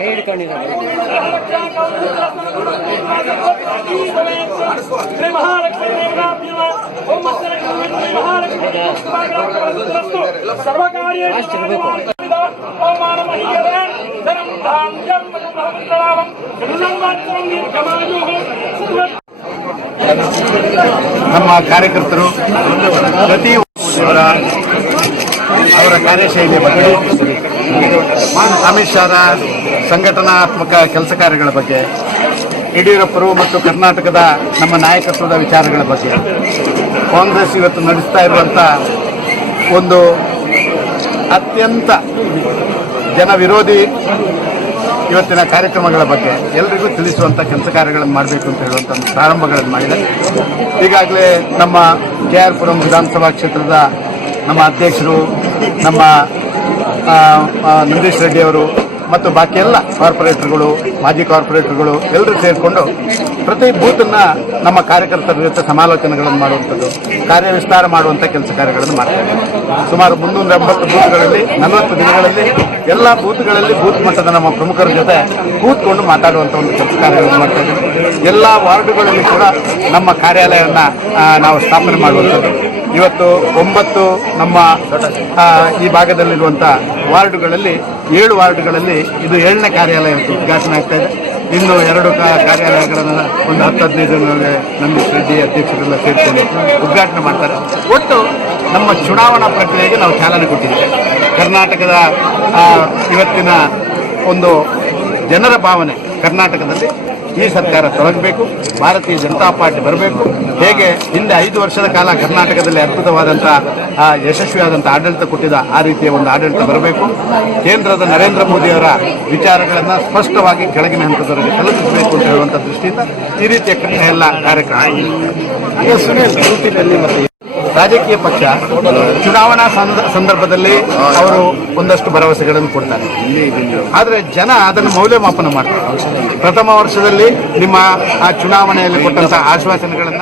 ಹೇಳ್ಕೊಂಡಿದ್ದಾರೆ ನಮ್ಮ ಕಾರ್ಯಕರ್ತರು ಪ್ರತಿ ಅವರ ಅವರ ಕಾರ್ಯಶೈಲಿಯ ಬಗ್ಗೆ ಅಮಿತ್ ಶಾರ ಸಂಘಟನಾತ್ಮಕ ಕೆಲಸ ಕಾರ್ಯಗಳ ಬಗ್ಗೆ ಯಡಿಯೂರಪ್ಪರು ಮತ್ತು ಕರ್ನಾಟಕದ ನಮ್ಮ ನಾಯಕತ್ವದ ವಿಚಾರಗಳ ಬಗ್ಗೆ. ಕಾಂಗ್ರೆಸ್ ಇವತ್ತು ನಡೆಸ್ತಾ ಇರುವಂಥ ಒಂದು ಅತ್ಯಂತ ಜನ ವಿರೋಧಿ ಇವತ್ತಿನ ಕಾರ್ಯಕ್ರಮಗಳ ಬಗ್ಗೆ ಎಲ್ರಿಗೂ ತಿಳಿಸುವಂಥ ಕೆಲಸ ಕಾರ್ಯಗಳನ್ನು ಮಾಡಬೇಕು ಅಂತ ಹೇಳುವಂಥ ಪ್ರಾರಂಭಗಳನ್ನು ಮಾಡಿದೆ. ಈಗಾಗಲೇ ನಮ್ಮ ಕೆ ಆರ್ ಪುರಂ ವಿಧಾನಸಭಾ ಕ್ಷೇತ್ರದ ನಮ್ಮ ಅಧ್ಯಕ್ಷರು, ನಮ್ಮ ನಂದೀಶ್ ರೆಡ್ಡಿ ಅವರು ಮತ್ತು ಬಾಕಿ ಎಲ್ಲ ಕಾರ್ಪೊರೇಟರ್ಗಳು, ಮಾಜಿ ಕಾರ್ಪೊರೇಟರ್ಗಳು ಎಲ್ಲರೂ ಸೇರಿಕೊಂಡು ಪ್ರತಿ ಬೂತನ್ನ ನಮ್ಮ ಕಾರ್ಯಕರ್ತರ ಜೊತೆ ಸಮಾಲೋಚನೆಗಳನ್ನು ಮಾಡುವಂಥದ್ದು, ಕಾರ್ಯವಿಸ್ತಾರ ಮಾಡುವಂಥ ಕೆಲಸ ಕಾರ್ಯಗಳನ್ನು ಮಾಡ್ತಾರೆ ಸುಮಾರು ಮುನ್ನೂರ ಎಂಬತ್ತು ಬೂತ್ಗಳಲ್ಲಿ, ನಲವತ್ತು ದಿನಗಳಲ್ಲಿ, ಎಲ್ಲ ಬೂತ್ಗಳಲ್ಲಿ ಬೂತ್ ಮಟ್ಟದ ನಮ್ಮ ಪ್ರಮುಖರ ಜೊತೆ ಕೂತ್ಕೊಂಡು ಮಾತಾಡುವಂಥ ಒಂದು ಕೆಲಸ ಕಾರ್ಯಗಳನ್ನು ಮಾಡ್ತಾ ಎಲ್ಲ ವಾರ್ಡುಗಳಲ್ಲಿ ಕೂಡ ನಮ್ಮ ಕಾರ್ಯಾಲಯವನ್ನು ನಾವು ಸ್ಥಾಪನೆ ಮಾಡುವಂಥದ್ದು. ಇವತ್ತು ಒಂಬತ್ತು ನಮ್ಮ ಈ ಭಾಗದಲ್ಲಿರುವಂಥ ವಾರ್ಡುಗಳಲ್ಲಿ ಏಳು ವಾರ್ಡ್ಗಳಲ್ಲಿ ಇದು ಏಳನೇ ಕಾರ್ಯಾಲಯ ಅಂತ ಉದ್ಘಾಟನೆ ಆಗ್ತಾ ಇದೆ. ಇನ್ನು ಎರಡು ಕಾರ್ಯಾಲಯಗಳನ್ನು ಒಂದು ಹತ್ತು ಹದಿನೈದು ನಂದೀಶ್ ರೆಡ್ಡಿ ಅಧ್ಯಕ್ಷರೆಲ್ಲ ಸೇರಿಕೊಂಡು ಉದ್ಘಾಟನೆ ಮಾಡ್ತಾರೆ. ಒಟ್ಟು ನಮ್ಮ ಚುನಾವಣಾ ಪ್ರಕ್ರಿಯೆಗೆ ನಾವು ಚಾಲನೆ ಕೊಟ್ಟಿದ್ದೇವೆ. ಕರ್ನಾಟಕದ ಇವತ್ತಿನ ಒಂದು ಜನರ ಭಾವನೆ ಕರ್ನಾಟಕದಲ್ಲಿ ಈ ಸರ್ಕಾರ ತೊಡಗಬೇಕು, ಭಾರತೀಯ ಜನತಾ ಪಾರ್ಟಿ ಬರಬೇಕು. ಹೇಗೆ ಹಿಂದೆ ಐದು ವರ್ಷದ ಕಾಲ ಕರ್ನಾಟಕದಲ್ಲಿ ಅದ್ಭುತವಾದಂಥ ಯಶಸ್ವಿಯಾದಂಥ ಆಡಳಿತ ಕೊಟ್ಟಿದ ಆ ರೀತಿಯ ಒಂದು ಆಡಳಿತ ಬರಬೇಕು. ಕೇಂದ್ರದ ನರೇಂದ್ರ ಮೋದಿಯವರ ವಿಚಾರಗಳನ್ನು ಸ್ಪಷ್ಟವಾಗಿ ಕೆಳಗಿನ ಹಂತದವರೆಗೆ ತಲುಪಿಸಬೇಕು ಅಂತ ಹೇಳುವಂಥ ದೃಷ್ಟಿಯಿಂದ ಈ ರೀತಿಯ ಎಲ್ಲ ಕಾರ್ಯಕ್ರಮ ರಾಜಕೀಯ ಪಕ್ಷ ಚುನಾವಣಾ ಸಂದ- ಸಂದರ್ಭದಲ್ಲಿ ಅವರು ಒಂದಷ್ಟು ಭರವಸೆಗಳನ್ನು ಕೊಡ್ತಾರೆ. ಆದರೆ ಜನ ಅದನ್ನು ಮೌಲ್ಯಮಾಪನ ಮಾಡ್ತಾರೆ. ಪ್ರಥಮ ವರ್ಷದಲ್ಲಿ ನಿಮ್ಮ ಆ ಚುನಾವಣೆಯಲ್ಲಿ ಕೊಟ್ಟಂತಹ ಆಶ್ವಾಸನೆಗಳನ್ನ